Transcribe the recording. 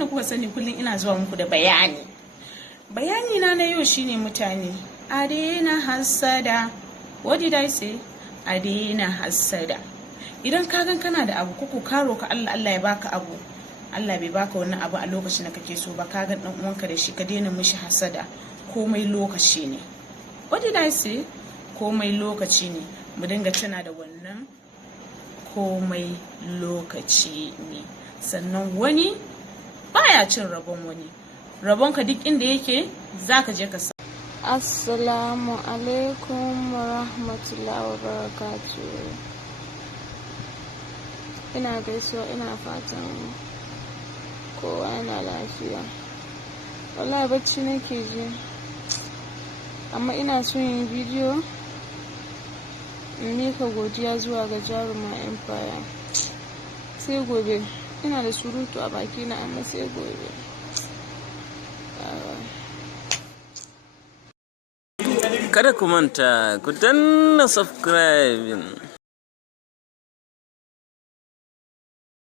yadda kuka sani kullum ina zuwa muku da bayani na yau shine mutane a daina hassada. What did I say? A daina hassada. Idan ka gan kana da abu kuku karo ka Allah ya baka abu, Allah bai baka wannan abu a lokacin da kake so ba, ka ga dan uwanka da shi, ka daina mishi hasada. Komai lokaci ne. What did I say? Komai lokaci ne. Mu dinga tana da wannan, komai lokaci ne. Sannan wani baya cin rabon wani. Rabonka duk inda yake zaka je ka sa. Assalamu alaikum wa rahmatullahi wa barakatuh. Ina gaisuwa, ina fatan kowa yana lafiya. Wallahi bacci nake ji, amma ina son yin bidiyo in mika godiya zuwa ga jaruma empire. Sai gobe, ina da surutu a bakina, amma sai gobe. Kada ku manta ku danna subscribe.